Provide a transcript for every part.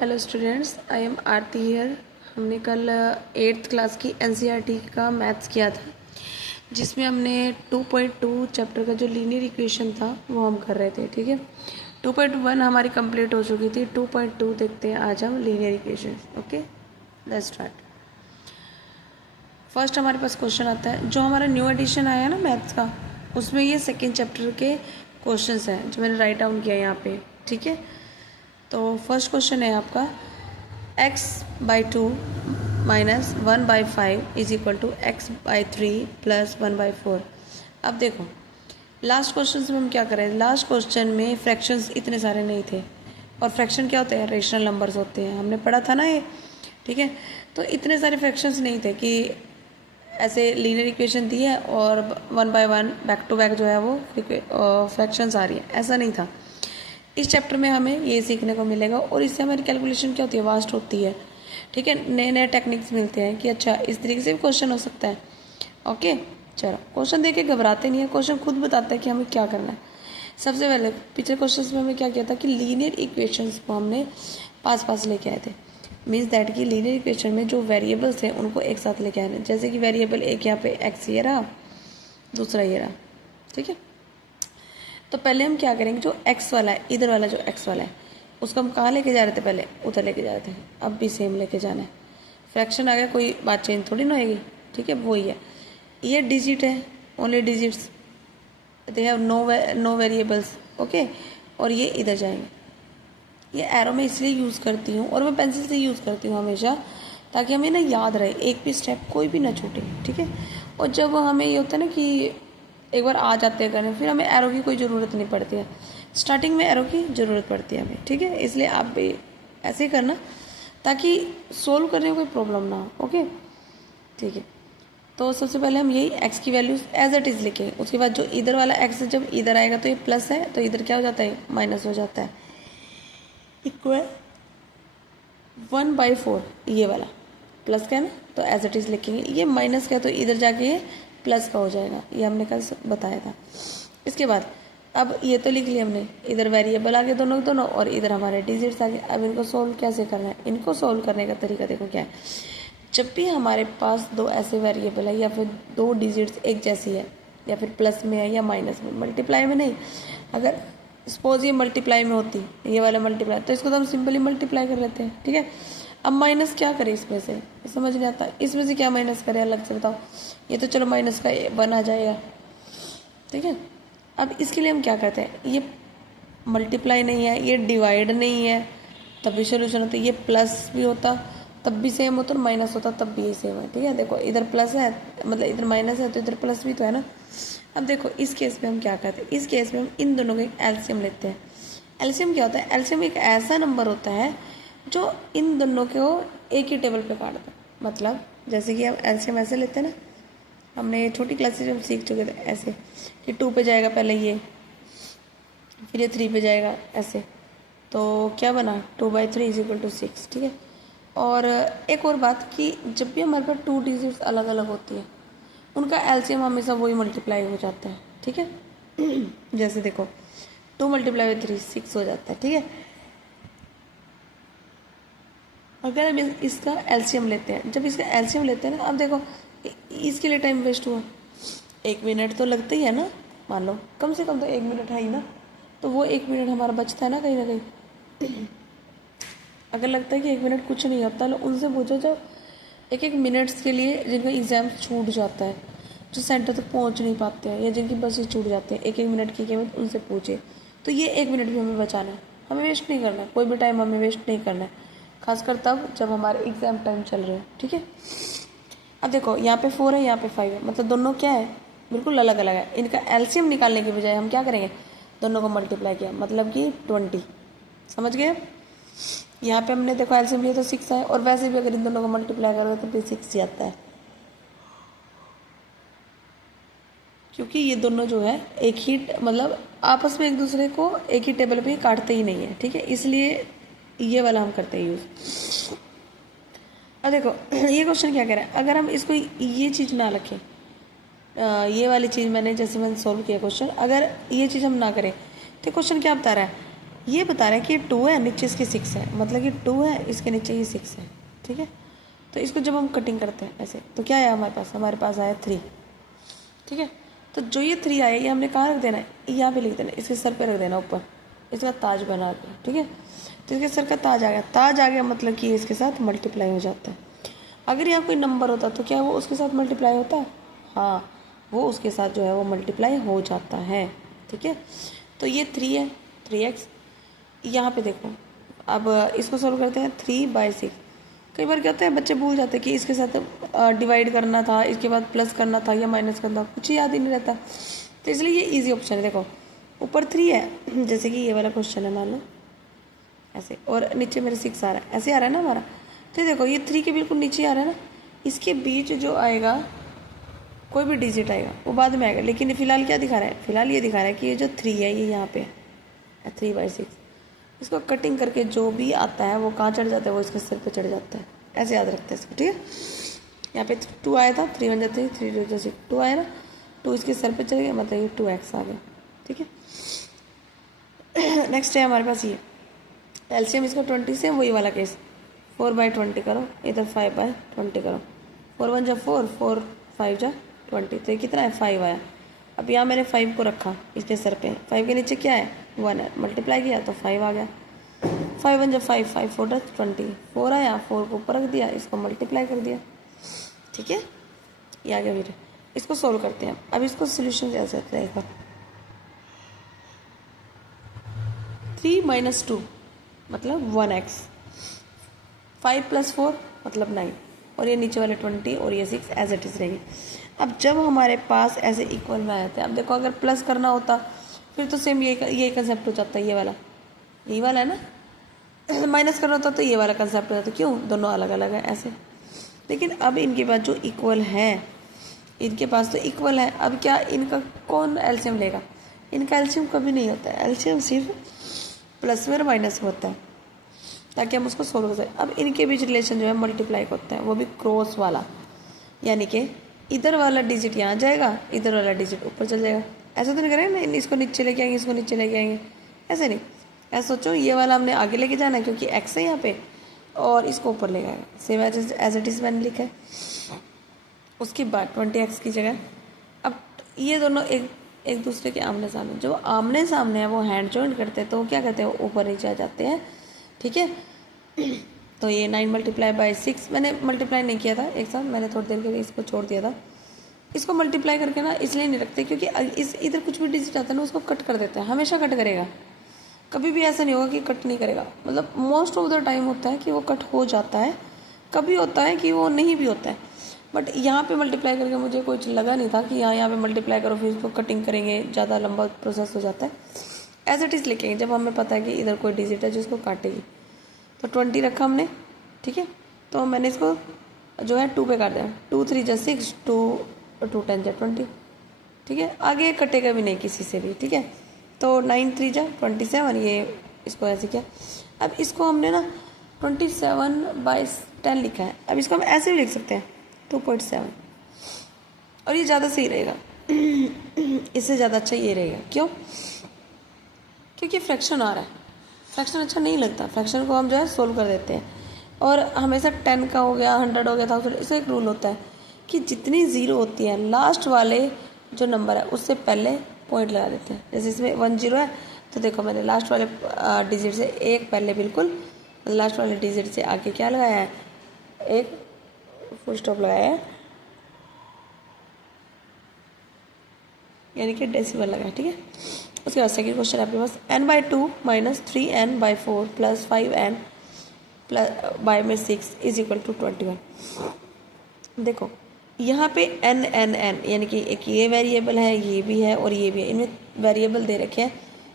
Hello students, I am Aarti here. हमने कल 8th class की एनसीईआरटी का मैथ्स किया था, जिसमें हमने 2.2 चैप्टर का जो लीनियर इक्वेशन था वो हम कर रहे थे। ठीक है, 2.1 हमारी कंप्लीट हो चुकी थी। 2.2 देखते हैं आज हम linear equation. Okay, let's start. First हमारे पास क्वेश्चन आता है, जो हमारा न्यू एडिशन आया है ना मैथ्स का, उसमें ये सेकेंड चैप्टर के क्वेश्चंस हैं जो मैंने राइट डाउन किया है यहाँ पे। ठीक है, तो फर्स्ट क्वेश्चन है आपका x/2 minus 1/5 is equal to x/3 plus 1/4। अब देखो, लास्ट क्वेश्चन में हम क्या कर रहे हैं, लास्ट क्वेश्चन में फ्रैक्शंस इतने सारे नहीं थे, और फ्रैक्शन क्या होते हैं, रेशनल नंबर्स होते हैं, हमने पढ़ा था ना ये। ठीक है, तो इतने सारे फ्रैक्शंस नहीं थे कि ऐसे लीनियर इक्वेशन दी है और 1 बाय 1 बैक टू बैक जो है वो फ्रैक्शंस आ रही है, ऐसा नहीं था। इस चैप्टर में हमें ये सीखने को मिलेगा, और इससे हमारी कैलकुलेशन क्या होती है, वास्ट होती है। ठीक है, नए नए टेक्निक्स मिलते हैं कि अच्छा इस तरीके से भी क्वेश्चन हो सकता है। ओके, चलो क्वेश्चन देख के घबराते नहीं है, क्वेश्चन खुद बताता है कि हमें क्या करना है। सबसे पहले पिछले क्वेश्चन में हमें क्या किया था कि लीनियर इक्वेशंस को हमने पास पास लेके आए थे। मीन्स दैट कि लीनियर इक्वेशन में जो वेरिएबल्स हैं उनको एक साथ लेके आए, जैसे कि वेरिएबल एक यहाँ पे एक्स ये रहा, दूसरा ये रहा। ठीक है, तो पहले हम क्या करेंगे, जो x वाला है, इधर वाला जो x वाला है, उसको हम कहाँ लेके जा रहे थे, पहले उधर लेके जा रहे थे, अब भी सेम लेके जाना है। फ्रैक्शन आ गया, कोई बात चेंज थोड़ी ना होगी। ठीक है, वही है, ये डिजिट है, only digits, they have no variables. Okay, और ये इधर जाएंगे। ये एरो मैं इसलिए यूज़ करती हूँ, और मैं पेंसिल से यूज़ करती हूँ हमेशा, ताकि हमें ना याद रहे, एक भी स्टेप कोई भी ना छूटे। ठीक है, और जब हमें ये होता है ना कि एक बार आ जाते हैं करने, फिर हमें एरो की कोई ज़रूरत नहीं पड़ती है। स्टार्टिंग में एरो की ज़रूरत पड़ती है हमें। ठीक है, इसलिए आप भी ऐसे ही करना, ताकि सोल्व करने में कोई प्रॉब्लम ना हो। ओके, ठीक है, तो सबसे पहले हम यही x की वैल्यूज एज इट इज़ लिखेंगे। उसके बाद जो इधर वाला x जब इधर आएगा तो ये प्लस है, तो इधर क्या हो जाता है, माइनस हो जाता है। इक्वल 1/4, ये वाला प्लस का है ना, तो एज इट इज़ लिखेंगे। ये माइनस का है, तो इधर जाके ये प्लस का हो जाएगा, ये हमने कल बताया था। इसके बाद अब ये तो लिख लिया हमने, इधर वेरिएबल आ गए दोनों दोनों, और इधर हमारे डिजिट्स आ गए। अब इनको सोल्व कैसे करना है, इनको सोल्व करने का तरीका देखो क्या है। जब भी हमारे पास दो ऐसे वेरिएबल है, या फिर दो डिजिट्स एक जैसी है, या फिर प्लस में है या माइनस में, मल्टीप्लाई में नहीं, अगर सपोज ये मल्टीप्लाई में होती, ये वाला मल्टीप्लाई, तो इसको तो हम सिंपली मल्टीप्लाई कर लेते हैं। ठीक है, अब माइनस क्या करें इसमें से, समझ नहीं आता, इसमें से क्या माइनस करें अलग से बताओ। ये तो चलो माइनस का 1 आ जाएगा। ठीक है, अब इसके लिए हम क्या करते हैं, ये मल्टीप्लाई नहीं है, ये डिवाइड नहीं है, तब भी सोल्यूशन होता है। ये प्लस भी होता तब भी सेम होता, और माइनस होता तब भी ये सेम है। ठीक है, देखो इधर प्लस है, मतलब इधर माइनस है, तो इधर प्लस भी तो है ना। अब देखो इस केस में हम क्या करते हैं, इस केस में हम इन दोनों का एलसीएम लेते हैं। एलसीएम क्या होता है, एलसीएम एक ऐसा नंबर होता है जो इन दोनों को एक ही टेबल पे काटता है। मतलब जैसे कि हम एलसीएम ऐसे लेते हैं ना, हमने छोटी क्लासेज में सीख चुके थे ऐसे कि 2 पे जाएगा पहले ये, फिर ये 3 पे जाएगा ऐसे, तो क्या बना 2/3 इज इक्वल टू 6। ठीक है, और एक और बात कि जब भी हमारे पास 2 डिजिट्स अलग अलग होती है, उनका एलसीएम हमेशा वही मल्टीप्लाई हो जाता है। ठीक है, जैसे देखो 2 × 3 6 हो जाता है। ठीक है, अगर हम इसका एलसीएम लेते हैं, जब इसका एलसीएम लेते हैं ना, अब देखो इसके लिए टाइम वेस्ट हुआ, 1 मिनट तो लगता ही है ना, मान लो कम से कम तो 1 मिनट है ही ना, तो वो 1 मिनट हमारा बचता है ना कहीं ना कहीं। अगर लगता है कि 1 मिनट कुछ नहीं होता, उनसे पूछो जो 1 मिनट्स के लिए जिनका एग्ज़ाम छूट जाता है, जो सेंटर तक पहुंच नहीं पाते हैं, या जिनकी बसें छूट जाती है, 1 मिनट की कीमत उनसे पूछे। तो ये 1 मिनट भी हमें बचाना है, हमें वेस्ट नहीं करना है, कोई भी टाइम हमें वेस्ट नहीं करना है, खासकर तब जब हमारे एग्ज़ाम टाइम चल रहे हो। ठीक है, अब देखो यहाँ पे 4 है, यहाँ पे 5 है, मतलब दोनों क्या है, बिल्कुल अलग अलग है। इनका एलसीएम निकालने के बजाय हम क्या करेंगे, दोनों को मल्टीप्लाई किया, मतलब कि 20। समझ गए, यहाँ पे हमने देखो एलसीएम लिया तो 6 है, और वैसे भी अगर इन दोनों को मल्टीप्लाई करोगे तो फिर 6 ही आता है, क्योंकि ये दोनों जो है एक ही, मतलब आपस में एक दूसरे को एक ही टेबल पे काटते ही नहीं है। ठीक है, इसलिए ये वाला हम करते हैं यूज़। अब देखो ये क्वेश्चन क्या कह रहा है, अगर हम इसको ये चीज़ ना रखें, ये वाली चीज़ मैंने जैसे मैंने सॉल्व किया क्वेश्चन, अगर ये चीज़ हम ना करें तो क्वेश्चन क्या बता रहा है, ये बता रहा है कि 2 है, नीचे इसके 6 है, मतलब कि 2 है, इसके नीचे ये 6 है, ठीक है। तो इसको जब हम कटिंग करते हैं ऐसे, तो क्या आया हमारे पास आया 3, ठीक है। तो जो ये 3 आया ये हमने कहाँ रख देना है, यहाँ पे लिख देना, इसके सर पे रख देना ऊपर, इसका ताज बना के, ठीक है। तो इसके सर का ताज आ गया, ताज आ गया मतलब कि इसके साथ मल्टीप्लाई हो जाता है। अगर यहाँ कोई नंबर होता तो क्या वो उसके साथ मल्टीप्लाई होता है? हाँ, वो उसके साथ जो है वो मल्टीप्लाई हो जाता है, ठीक है। तो ये 3 है, 3x। यहाँ पे देखो, अब इसको सोल्व करते हैं। 3/6। कई बार क्या होता है, बच्चे भूल जाते हैं कि इसके साथ डिवाइड करना था, इसके बाद प्लस करना था या माइनस करना था, कुछ याद ही नहीं रहता। तो इसलिए ये इजी ऑप्शन है। देखो ऊपर 3 है, जैसे कि ये वाला क्वेश्चन है, मान लो ऐसे, और नीचे मेरे 6 आ रहा है, ऐसे आ रहा है ना हमारा। तो देखो ये 3 के बिल्कुल नीचे आ रहा है ना, इसके बीच जो आएगा कोई भी डिजिट आएगा वो बाद में आएगा, लेकिन फिलहाल क्या दिखा रहा है, फिलहाल ये दिखा रहा है कि ये जो 3 है ये यहाँ पे है, 3/6। इसको कटिंग करके जो भी आता है वो कहाँ चढ़ जाता है, वो इसके सिर पे चढ़ जाता है, ऐसे याद रखते हैं इसको, ठीक है। यहाँ पे 2 आया था, 3 1 3, 3 2 6, 2 आया ना, 2 इसके सर पे चढ़ गया, मतलब ये 2x आ गया, ठीक है। नेक्स्ट है हमारे पास ये एलसीएम, इसका 20 से वही वाला केस, 4/20 करो, इधर 5/20 करो, 4 1 जा 4, 4 5 जा 20, तो ये कितना है, 5 आया। अब यहाँ मैंने 5 को रखा इसके सर पे, 5 के नीचे क्या है, 1 है, मल्टीप्लाई किया तो 5 आ गया। 5 1 जा 5, 5 4 जा 20, 4 आया, 4 को ऊपर रख दिया, इसको मल्टीप्लाई कर दिया, ठीक है। ये आ गया मेरे। इसको सोल्व करते हैं। अब इसको सोल्यूशन कैसे होता है, 3 - 2 मतलब 1x, 5 + 4 मतलब 9, और ये नीचे वाले 20 और ये 6 एज इट इज़ रहेंगे। अब जब हमारे पास ऐसे इक्वल में आ जाते हैं, अब देखो अगर प्लस करना होता फिर तो सेम ये कंसेप्ट हो जाता है, ये वाला है ना। माइनस करना होता तो ये वाला कंसेप्ट हो जाता, क्यों, दोनों अलग अलग है ऐसे। लेकिन अब इनके पास जो इक्वल है, इनके पास तो इक्वल है, अब क्या इनका कौन एलसीएम लेगा, इनका एलसीएम कभी नहीं होता है, एलसीएम सिर्फ प्लस में और माइनस में होता है, ताकि हम उसको सोल्व कर सकें। अब इनके बीच रिलेशन जो है मल्टीप्लाई होता है, वो भी क्रॉस वाला, यानी कि इधर वाला डिजिट यहाँ जाएगा, इधर वाला डिजिट ऊपर चल जाएगा। ऐसा तो नहीं करेंगे ना, इसको नीचे लेके आएंगे, इसको नीचे लेके आएंगे, ऐसे नहीं। ऐसा सोचो ये वाला हमने आगे लेके जाना है क्योंकि एक्स है यहाँ पे, और इसको ऊपर लेके आएगा, सेम एज इट इज़ मैंने लिखा है। उसके बाद 20x की जगह, अब ये दोनों एक दूसरे के आमने सामने, जो आमने सामने है वो हैंड जॉइंट करते हैं, तो वो क्या कहते हैं, ऊपर नीचे आ जाते हैं, ठीक है। तो ये 9 × 6 मैंने मल्टीप्लाई नहीं किया था एक साथ, मैंने थोड़ी देर के लिए इसको छोड़ दिया था। इसको मल्टीप्लाई करके ना इसलिए नहीं रखते क्योंकि इस इधर कुछ भी डिजिट आता है ना उसको कट कर देता है, हमेशा कट करेगा, कभी भी ऐसा नहीं होगा कि कट नहीं करेगा। मतलब मोस्ट ऑफ द टाइम होता है कि वो कट हो जाता है, कभी होता है कि वो नहीं भी होता है। बट यहाँ पे मल्टीप्लाई करके मुझे कुछ लगा नहीं था कि यहाँ पे मल्टीप्लाई करो फिर इसको कटिंग करेंगे, ज़्यादा लंबा प्रोसेस हो जाता है। एज इट इज़ लिखेंगे जब हमें पता है कि इधर कोई डिजिट है जिसको काटेगी। तो 20 रखा हमने, ठीक है। तो मैंने इसको जो है 2 पे काट दिया, 2 3 जा 6, 2 10 जा 20, ठीक है। आगे कटेगा भी नहीं किसी से भी, ठीक है। तो 9 3 जा 27, ये इसको ऐसे किया। अब इसको हमने ना 27/10 लिखा है, अब इसको हम ऐसे भी लिख सकते हैं 2.7, और ये ज़्यादा सही रहेगा। इससे ज़्यादा अच्छा ये रहेगा, क्यों, क्योंकि फ्रैक्शन आ रहा है, फ्रैक्शन अच्छा नहीं लगता, फ्रैक्शन को हम जो है सोल्व कर देते हैं। और हमेशा 10 का हो गया, 100 हो गया, 1000, इससे एक रूल होता है कि जितनी ज़ीरो होती है लास्ट वाले जो नंबर है उससे पहले पॉइंट लगा देते हैं। जैसे इसमें 10 है तो देखो मैंने लास्ट वाले डिजिट से एक पहले बिल्कुल लास्ट वाले डिजिट से आगे क्या लगाया है, एक फुल स्टॉप लगाया है, यानी कि डेसिमल लगाया, ठीक है। उसके बाद सेकंड क्वेश्चन आपके पास n/2 - 3n/4 + 5n + 6 = 21। देखो यहाँ पे n यानी कि एक ये वेरिएबल है, ये भी है और ये भी है, इनमें वेरिएबल दे रखे हैं,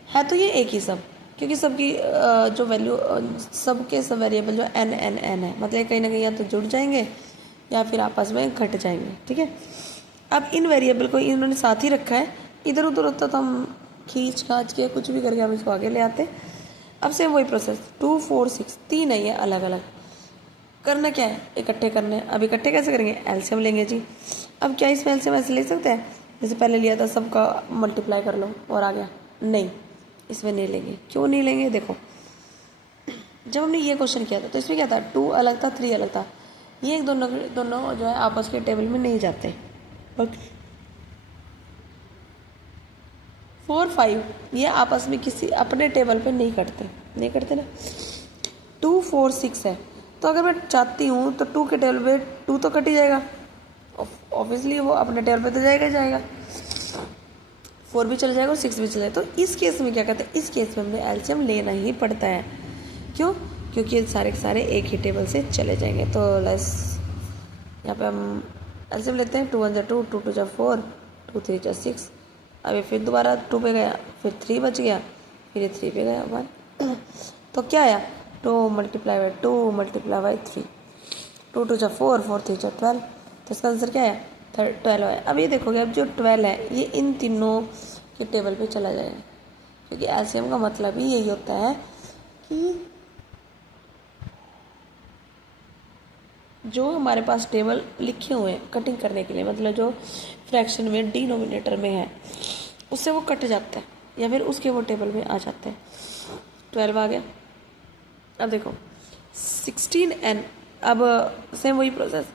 है तो ये एक ही सब, क्योंकि सबकी जो वैल्यू सबके सब वेरिएबल जो n है, मतलब कहीं ना कहीं या तो जुड़ जाएंगे या फिर आपस में घट जाएंगे, ठीक है। अब इन वेरिएबल को इन्होंने साथ ही रखा है, इधर उधर होता तो हम खींच खाच के कुछ भी करके हम इसको आगे ले आते। अब से वही प्रोसेस 2 4 6 3 है ये अलग अलग, करना क्या है, इकट्ठे करने। अब इकट्ठे कैसे करेंगे, एलसीएम लेंगे जी। अब क्या इसमें एलसीएम ऐसे ले सकते हैं जैसे पहले लिया था, सबका मल्टीप्लाई कर लो और आ गया, नहीं, इसमें नहीं लेंगे। क्यों नहीं लेंगे? देखो, जब हमने ये क्वेश्चन किया था तो इसमें क्या था, 2 अलग था, 3 अलग था। ये दोनों दोनों जो है आपस के टेबल में नहीं जाते। ओके, 4 5 ये आपस में किसी अपने टेबल पे नहीं करते ना। 2 4 6 है, तो अगर मैं चाहती हूँ तो 2 के टेबल पे 2 तो कट ही जाएगा, ऑब्वियसली वो अपने टेबल पे तो जाएगा ही जाएगा। 4 भी चल जाएगा और 6 भी चल जाएगा। तो इस केस में क्या कहते हैं, इस केस में हमें एलसीएम लेना ही पड़ता है। क्यों? क्योंकि सारे के सारे एक ही टेबल से चले जाएंगे। तो लेस यहाँ पे हम एलसीएम लेते हैं। 2 1 2, 2 2 4, 2 3 6। अभी फिर दोबारा 2 पे गया, फिर 3 बच गया, फिर ये 3 पे गया 1। तो क्या आया, 2 मल्टीप्लाई बाई 2 मल्टीप्लाई बाई 3, 2 2 4, 4 3 12। तो इसका आंसर क्या है, 12 है। अब ये देखोगे, अब जो 12 है ये इन तीनों के टेबल पे चला जाएगा, क्योंकि एलसीएम का मतलब ही यही होता है कि जो हमारे पास टेबल लिखे हुए हैं कटिंग करने के लिए, मतलब जो फ्रैक्शन में डिनोमिनेटर में है उससे वो कट जाता है या फिर उसके वो टेबल में आ जाते हैं। 12 आ गया। अब देखो 16n, अब सेम वही प्रोसेस,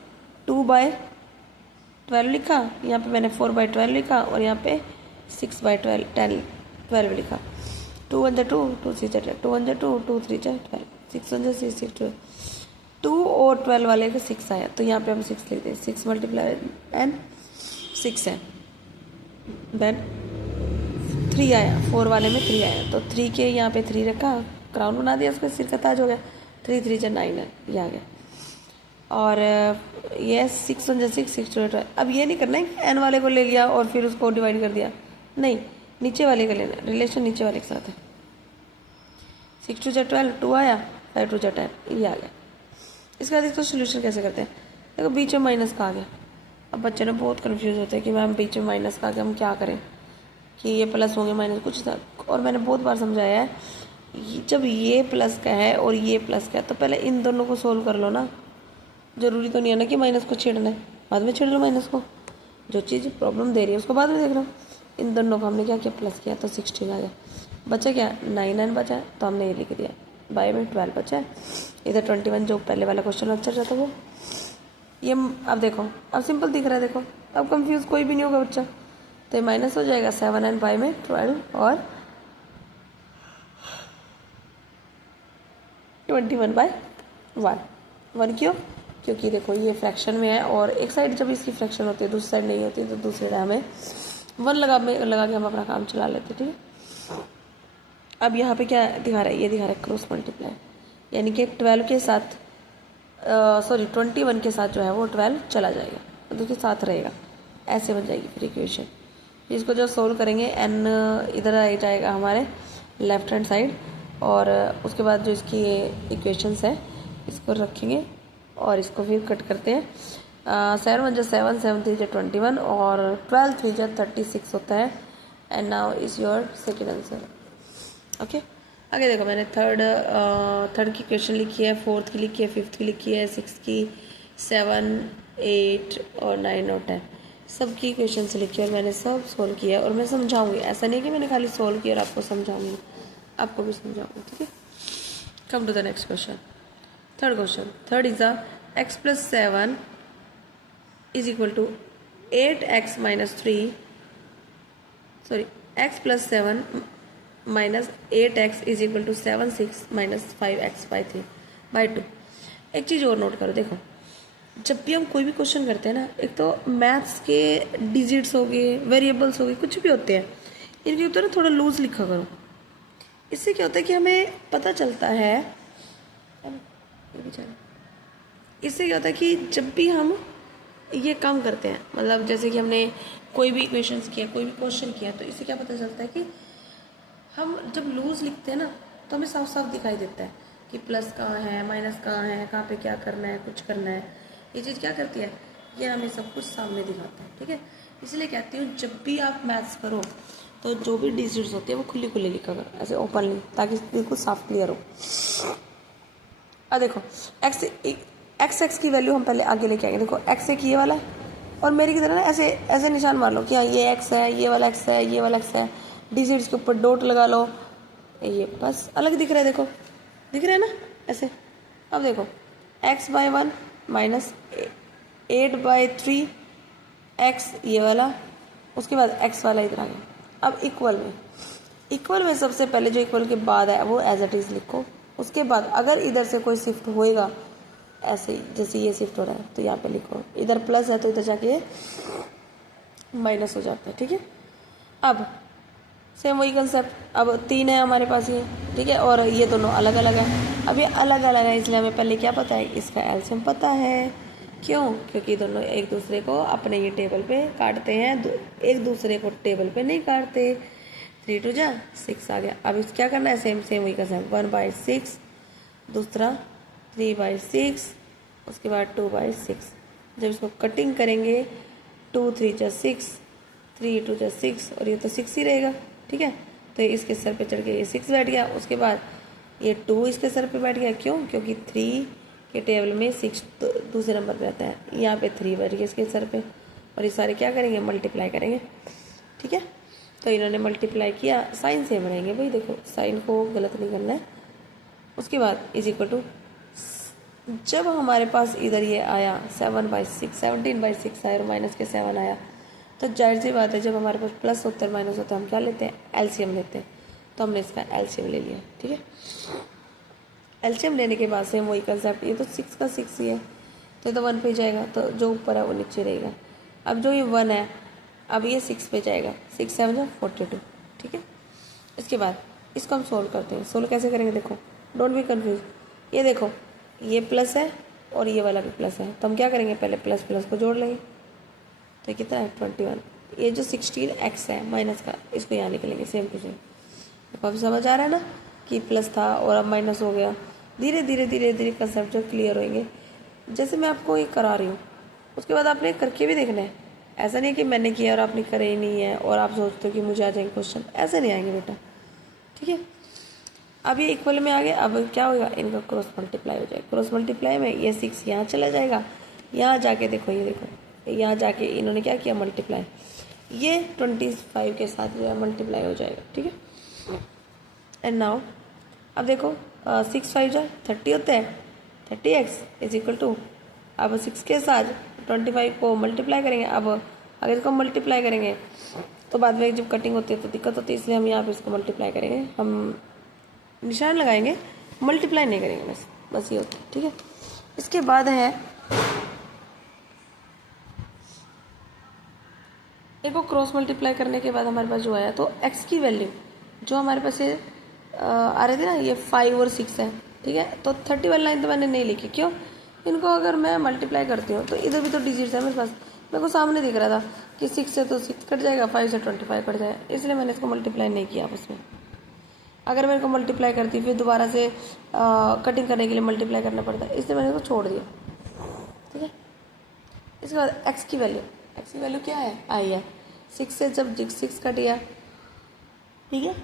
2/12 लिखा, यहाँ पे मैंने 4/12 लिखा और यहाँ पे 6/12 लिखा। 2 1 2, 2 3 10, 2 1 2, 2 3 12, 6 1 6 6 12। 2 और 12 वाले का 6 आया, तो यहाँ पे हम 6 लिखते हैं। 6 मल्टीप्लाई एन 6 है। देन 3 आया, 4 वाले में 3 आया, तो 3 के यहाँ पे 3 रखा, क्राउन बना दिया, उसका सिर का ताज हो गया। 3 3 9 है, ये आ गया। और ये 6 1 6, 6 2 12। अब ये नहीं करना है कि एन वाले को ले लिया और फिर उसको डिवाइड कर दिया, नहीं, नीचे वाले का लेना, रिलेशन नीचे वाले के साथ है। 6 2 12, 2 आया, 5 2 10, ये आ गया। इसके बाद इसको सोल्यूशन कैसे करते हैं, देखो बीच में माइनस का आ गया। अब बच्चे ना बहुत कंफ्यूज होते हैं कि मैम बीच में माइनस का आ गया, हम क्या करें, कि ये प्लस होंगे माइनस कुछ था। और मैंने बहुत बार समझाया है, जब ये प्लस का है और ये प्लस का है तो पहले इन दोनों को सोल्व कर लो ना। जरूरी तो नहीं है ना कि माइनस को छेड़ना है, बाद में छेड़ लो माइनस को। जो चीज़ प्रॉब्लम दे रही है उसको बाद में देख लो। इन दोनों को हमने क्या किया, प्लस किया, तो 16 आ गया। बचा क्या, 9 बचा है, तो हमने ये लिख दिया। बाय में 12 बचा है। इधर 21 जो पहले वाला क्वेश्चन आंसर रहता वो ये। अब देखो, अब सिंपल दिख रहा है, देखो अब कंफ्यूज कोई भी नहीं होगा बच्चा। तो ये माइनस हो जाएगा 7 एंड 5 में 12 और 21/1 क्यों, क्योंकि देखो ये फ्रैक्शन में है और एक साइड जब इसकी फ्रैक्शन होती है दूसरी साइड नहीं होती, तो दूसरी साइड हमें 1 लगा के हम अपना काम चला लेते, ठीक है। अब यहाँ पे क्या दिखा रहा है, ये दिखा रहा है क्रॉस मल्टीप्लाई, यानी कि 12 के साथ 21 के साथ जो है वो 12 चला जाएगा, तो उसके साथ रहेगा, ऐसे बन जाएगी फिर इक्वेशन। इसको जो सोल्व करेंगे एन इधर आ जाएगा हमारे लेफ्ट हैंड साइड, और उसके बाद जो इसकी इक्वेशंस है इसको रखेंगे और इसको फिर कट करते हैं। 7 1 7, 7 3 21 और 12 3 36 होता है। And now is your second answer. Okay, आगे देखो, मैंने थर्ड की क्वेश्चन लिखी है, फोर्थ की लिखी है, फिफ्थ की लिखी है, सिक्स की, 7 8 और 9 और 10 सब की क्वेश्चन से लिखी है और मैंने सब सोल्व किया है और मैं समझाऊंगी। ऐसा नहीं कि मैंने खाली सोल्व किया और आपको समझाऊंगी, आपको भी समझाऊंगी, ठीक है। Come to the next question, third question. Third is x + 7 is equal to 8x - 3, sorry x + 7 - 8x is equal to 7 6 - 5x/3/2। एक चीज़ और नोट करो, देखो जब भी हम कोई भी क्वेश्चन करते हैं ना, एक तो मैथ्स के डिजिट्स हो गए, वेरिएबल्स हो गए, कुछ भी होते हैं, इनके ऊपर ना थोड़ा लूज लिखा करो। इससे क्या होता है कि हमें पता चलता है, इससे क्या होता है कि जब भी हम ये काम करते हैं, मतलब जैसे कि हमने कोई भी इक्वेशंस किया, कोई भी क्वेश्चन किया, तो इससे क्या पता चलता है कि हम जब लूज लिखते हैं ना तो हमें साफ साफ दिखाई देता है कि प्लस कहाँ है, माइनस कहाँ है, कहाँ पे क्या करना है, कुछ करना है। ये चीज़ क्या करती है, ये हमें सब कुछ सामने दिखाता है, ठीक है। इसलिए कहती हूँ जब भी आप मैथ्स करो तो जो भी डिजिट्स होती है वो खुली खुली लिखा करो, ऐसे ओपनली, ताकि बिल्कुल साफ क्लियर हो। अब देखो एक्स की वैल्यू हम पहले आगे लेके आएंगे। देखो एक्स एक ये वाला है और मेरी की तरह ना ऐसे ऐसे निशान मार लो कि हाँ ये एक्स है, ये वाला एक्स है, ये वाला एक्स है। डिजिट्स के ऊपर डॉट लगा लो ये बस अलग दिख रहा है, देखो दिख रहा है ना ऐसे। अब देखो x/1 माइनस 8/3 x ये वाला, उसके बाद x वाला इधर आ गया। अब इक्वल में सबसे पहले जो इक्वल के बाद है वो एज इट इज़ लिखो। उसके बाद अगर इधर से कोई शिफ्ट होएगा ऐसे जैसे ये शिफ्ट हो रहा है तो यहाँ पे लिखो, इधर प्लस है तो इधर जाके माइनस हो जाता है, ठीक है। अब सेम वही कंसेप्ट, अब 3 है हमारे पास ये, ठीक है, और ये दोनों अलग अलग है। अब ये अलग अलग है इसलिए हमें पहले क्या पता है, इसका एलसीएम पता है। क्यों? क्योंकि दोनों एक दूसरे को अपने ये टेबल पे काटते हैं, एक दूसरे को टेबल पे नहीं काटते। 3 2 जा 6 आ गया। अब इस क्या करना है, सेम वही कंसेप्ट, 1/6, दूसरा 3/6, उसके बाद 2/6। जब इसको कटिंग करेंगे 2 3 जा 6, 3 2 जा 6, और ये तो 6 ही रहेगा, ठीक है। तो इसके सर पे चढ़ के ये 6 बैठ गया, उसके बाद ये 2 इसके सर पे बैठ गया। क्यों? क्योंकि 3 के टेबल में 6 दूसरे नंबर पे रहता है, यहाँ पे 3 बैठ गया इसके सर पे, और ये सारे क्या करेंगे, मल्टीप्लाई करेंगे, ठीक है। तो इन्होंने मल्टीप्लाई किया, साइन सेम रहेंगे भाई, देखो साइन को गलत नहीं करना है। उसके बाद इज इक्वल टू, जब हमारे पास इधर ये आया 7/6, 17/6 आया और माइनस के 7 आया, तो जाहिर सी बात है जब हमारे पास प्लस होता है माइनस होता है हम क्या लेते हैं, एलसीएम लेते हैं। तो हमने इसका एलसीएम ले लिया, ठीक है। एलसीएम लेने के बाद से हम वही कंसेप्ट, ये तो 6 का 6 ही है तो ये तो 1 पे जाएगा, तो जो ऊपर है वो नीचे रहेगा। अब जो ये 1 है अब ये 6 पे जाएगा, 6 7 42, ठीक है। इसके बाद इसको हम सोल्व करते हैं। सोल्व कैसे करेंगे, देखो डोंट बी कन्फ्यूज। ये देखो ये प्लस है और ये वाला भी प्लस है, तो हम क्या करेंगे, पहले प्लस प्लस को जोड़ लेंगे। तो कितना है 21। ये जो 16x है माइनस का, इसको यहाँ निकलेंगे सेम टू सेम। देखो अब समझ आ रहा है ना कि प्लस था और अब माइनस हो गया। धीरे धीरे धीरे धीरे कंसेप्ट जो क्लियर होंगे, जैसे मैं आपको ये करा रही हूँ उसके बाद आपने करके भी देखना है। ऐसा नहीं है कि मैंने किया और आपने करे ही नहीं है और आप सोचते हो कि मुझे आ जाएंगे क्वेश्चन, ऐसे नहीं आएंगे बेटा, ठीक है। अब ये इक्वल में आ गए, अब क्या होगा, इनका क्रॉस मल्टीप्लाई हो जाएगा। क्रॉस मल्टीप्लाई में ये 6 यहाँ चला जाएगा, यहाँ जाके देखो, ये देखो यहाँ जाके इन्होंने क्या किया, मल्टीप्लाई, ये 25 के साथ जो है मल्टीप्लाई हो जाएगा, ठीक है। एंड नाउ अब देखो 6 5 जा 30 होता है, 30x इज इक्वल टू, अब 6 के साथ 25 को मल्टीप्लाई करेंगे। अब अगर इसको मल्टीप्लाई करेंगे तो बाद में जब कटिंग होती है तो दिक्कत होती है, इसलिए हम यहाँ पे इसको मल्टीप्लाई करेंगे, हम निशान लगाएंगे, मल्टीप्लाई नहीं करेंगे, बस ये होता है, ठीक है। इसके बाद है देखो क्रॉस मल्टीप्लाई करने के बाद हमारे पास जो आया, तो x की वैल्यू जो हमारे पास ये आ रहे थे ना, ये 5 और 6 है, ठीक है। तो 31 लाइन तो मैंने नहीं लिखी, क्यों, इनको अगर मैं मल्टीप्लाई करती हूँ तो इधर भी तो डिजिट्स है मेरे पास, मेरे को सामने दिख रहा था कि 6 से तो 6 कट जाएगा, 5 से 25 कट जाएगा, इसलिए मैंने इसको मल्टीप्लाई नहीं किया आपस में। अगर मेरे को मल्टीप्लाई करती फिर दोबारा से कटिंग करने के लिए मल्टीप्लाई करना पड़ता है, इसलिए मैंने इसको छोड़ दिया, ठीक है। इसके बाद x की वैल्यू क्या है, आई है। 6 से जब 6 कट गया, ठीक है,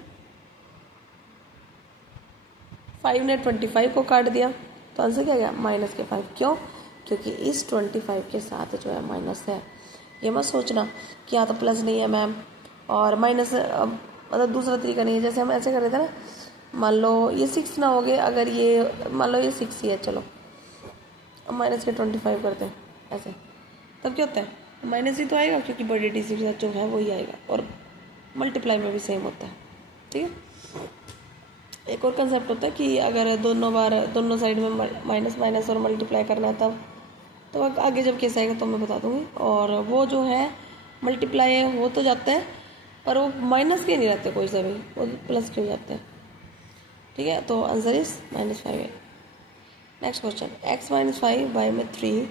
5 ने 25 को काट दिया, तो आंसर क्या गया, माइनस के 5। क्यों? क्योंकि इस 25 के साथ जो है माइनस है। ये मत सोचना कि यहाँ तो प्लस नहीं है मैम और माइनस, मतलब दूसरा तरीका नहीं है। जैसे हम ऐसे कर रहे थे ना, मान लो ये 6 ना हो गए, अगर ये मान लो ये 6 ही है, चलो माइनस के 25 करते हैं ऐसे, तब क्या होता है, माइनस ही तो आएगा, क्योंकि बड़ी डिजिट के साथ जो है वही आएगा, और मल्टीप्लाई में भी सेम होता है, ठीक है। एक और कंसेप्ट होता है कि अगर दोनों साइड में माइनस माइनस और मल्टीप्लाई करना है तब, तो आगे जब केस आएगा तो मैं बता दूंगी। और वो जो है मल्टीप्लाई हो तो जाता है पर वो माइनस के नहीं रहते कोई सा भी, वो प्लस के हो जाते हैं, ठीक है। तो आंसर इज -5 है। नेक्स्ट क्वेश्चन, x - 5 बाई में 3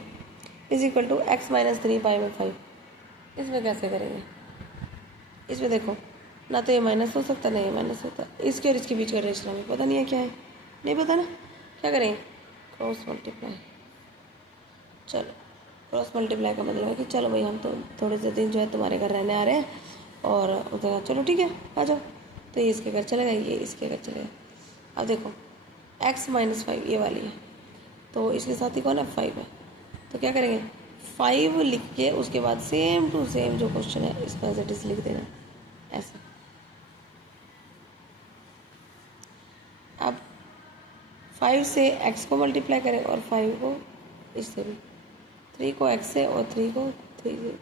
is equal to x - 3 by में 5। इसमें कैसे करेंगे, इसमें देखो ना तो ये माइनस हो सकता, नहीं माइनस होता, इसके और इसके बीच का रेशो हमें पता नहीं है क्या है, नहीं पता ना, क्या करेंगे, क्रॉस मल्टीप्लाई। चलो क्रॉस मल्टीप्लाई का मतलब है कि चलो भाई हम तो थोड़े से दिन जो है तुम्हारे घर रहने आ रहे हैं और उधर, चलो ठीक है आ जाओ, तो ये इसके घर चलेगा, ये इसके घर चलेगा। अब देखो x - 5 ये वाली है, तो इसके साथ ही कौन है, 5 है, तो क्या करेंगे, 5 लिख के उसके बाद सेम टू सेम जो क्वेश्चन है इसको एज इट इज लिख देना ऐसे, 5 से x को मल्टीप्लाई करें और 5 को इससे भी, 3 को x से और 3 को 3 से।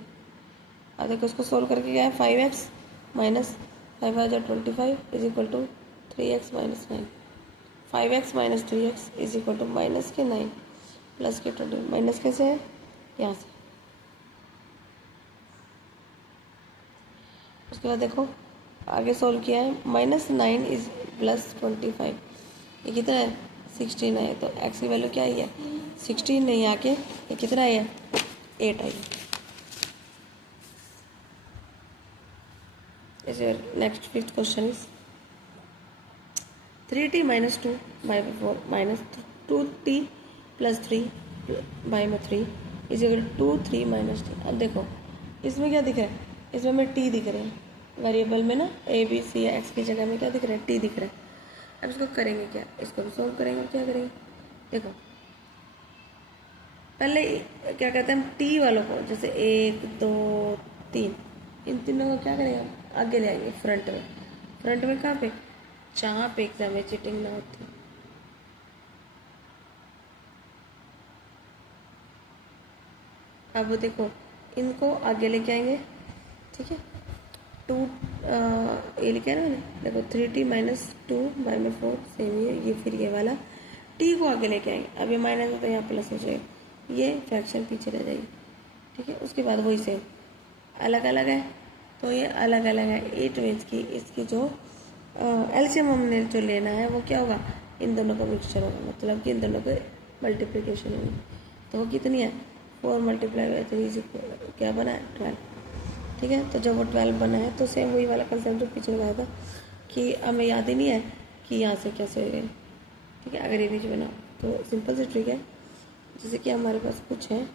अब देखो इसको सोल्व करके क्या है, 5x minus 5/25 is equal to 3x minus 9। 5x minus 3x is equal to minus के 9 प्लस के 20। माइनस कैसे है, यहाँ से। उसके बाद देखो आगे सोल्व किया है, -9 इज प्लस 25, ये कितना है 16 है। तो x की वैल्यू क्या आई है 16, नहीं आके ये कितना आई है 8 आई है। Next fifth question is 3t minus 2/4 minus 2t plus 3/3 is equal to 3 minus 3। अब देखो इसमें क्या दिख रहा है, इसमें हमें t दिख रहे हैं वेरिएबल में ना, a b c या x की जगह में क्या दिख रहा है t दिख रहा है। अब इसको करेंगे क्या, इसको भी सॉल्व करेंगे। क्या करेंगे देखो, पहले क्या कहते हैं हम t वालों को, जैसे 1 2 3, इन तीनों को क्या करेंगे आगे ले आएंगे फ्रंट में। फ्रंट में कहाँ पे, जहाँ पे एग्जाम में चीटिंग ना होती। अब देखो इनको आगे लेके आएंगे, ठीक है। 2 ये लिखा है ना, देखो 3t माइनस 2/4 सेम ये फिर ये वाला t को आगे लेके आएंगे। अब ये माइनस है तो यहाँ प्लस हो जाएगा, ये फ्रैक्शन पीछे रह जाएगी, ठीक है। उसके बाद वही सेम अलग अलग है तो ये अलग अलग है। इट मीन्स की इसकी जो एलसीएम हमने जो लेना है वो क्या होगा, इन दोनों का मिक्सचर होगा, मतलब कि इन दोनों के मल्टीप्लिकेशन होगी। तो वो कितनी है 4 मल्टीप्लाई बाई 3 क्या बना है 12, ठीक है। तो जब वो 12 बना है तो सेम वही वाला कंसेप्ट जो पीछे लगाया था कि हमें याद ही नहीं है कि यहाँ से कैसे हो गए, ठीक है। अगर इमेज बनाओ तो सिंपल सी ट्रिक है, जैसे कि हमारे पास कुछ है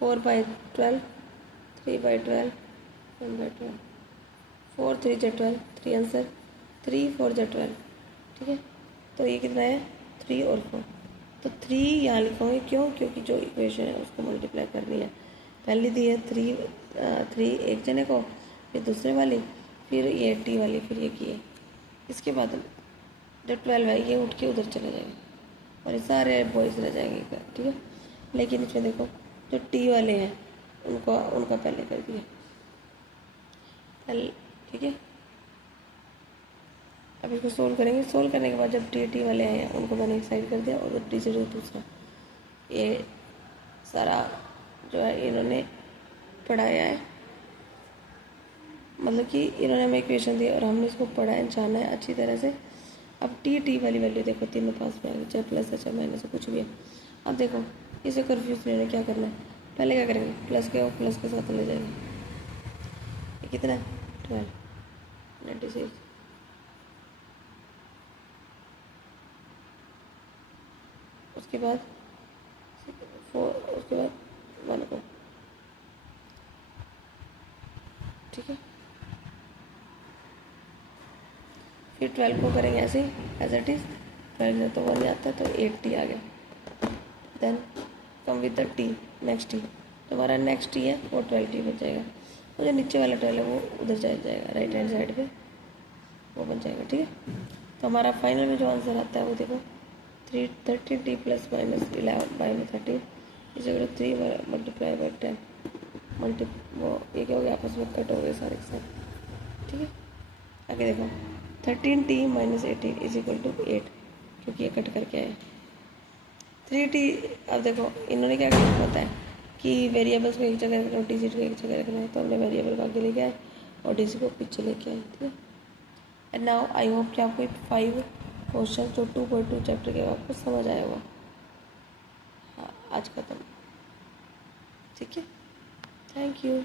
4/12 3/12 1/12 4 3 × 12 3 आंसर 3 4 × 12, ठीक है। तो ये कितना है 3 और 4, तो 3 यहाँ लिखोगे क्यों, क्योंकि जो इक्वेशन है उसको मल्टीप्लाई करनी है। पहली दी है 3 एक जने को, फिर दूसरे वाली, फिर ये t वाली, फिर ये की है। इसके बाद जो 12 है ये उठ के उधर चले जाएंगे और ये सारे बॉयज़ रह जाएंगे, ठीक है। लेकिन इसमें देखो जो t वाले हैं उनका पहले कर दिया पहले, ठीक है। अब इसको सोल्व करेंगे। सोल्व करने के बाद जब टी वाले आए हैं उनको मैंने एक साइड कर दिया और टी से दूसरा, ये सारा जो है इन्होंने पढ़ाया है, मतलब कि इन्होंने हमें इक्वेशन दी और हमने इसको पढ़ा है, जाना है अच्छी तरह से। अब टी वाली वैल्यू देखो तीनों पास में आ गई, चाहे प्लस है चाहे माइनस है कुछ भी है। अब देखो इसे कन्फ्यूज नहीं होना, क्या करना है पहले क्या करेंगे प्लस के साथ ले जाएंगे। ये कितना है 12 96, उसके बाद 4, उसके बाद 1 को, ठीक है। फिर 12 को करेंगे ऐसे ही एज इट इज़, 12 में तो 1 आता है तो 8t आ गया। Then come with the t next t, तो हमारा नेक्स्ट t है वो 12t बन जाएगा। और जो नीचे वाला 12 है वो उधर चला जाएगा राइट हैंड साइड पे, वो बन जाएगा, ठीक है। तो हमारा फाइनल में जो आंसर आता है वो देखो 13t प्लस माइनस 11/13 इसे 3 मल्टीप्लाई बाई 10 वो ये क्या हो गया आपस में कट हो गए सारे के साथ, ठीक है। आगे देखो 13t minus 18 is equal to 8, क्योंकि ये कट करके आए 3t। अब देखो इन्होंने क्या किया पता है कि वेरिएबल्स को एक जगह रखना है, डी सी को एक जगह रखना है, तो हमने वेरिएबल को आगे लेके आए और डी सी को पीछे लेके आए, ठीक है। एंड नाउ आई होप कि आपको 5 क्वेश्चन जो 2.2 चैप्टर के आपको समझ आया होगा। हाँ आज खत्म, ठीक है। Thank you.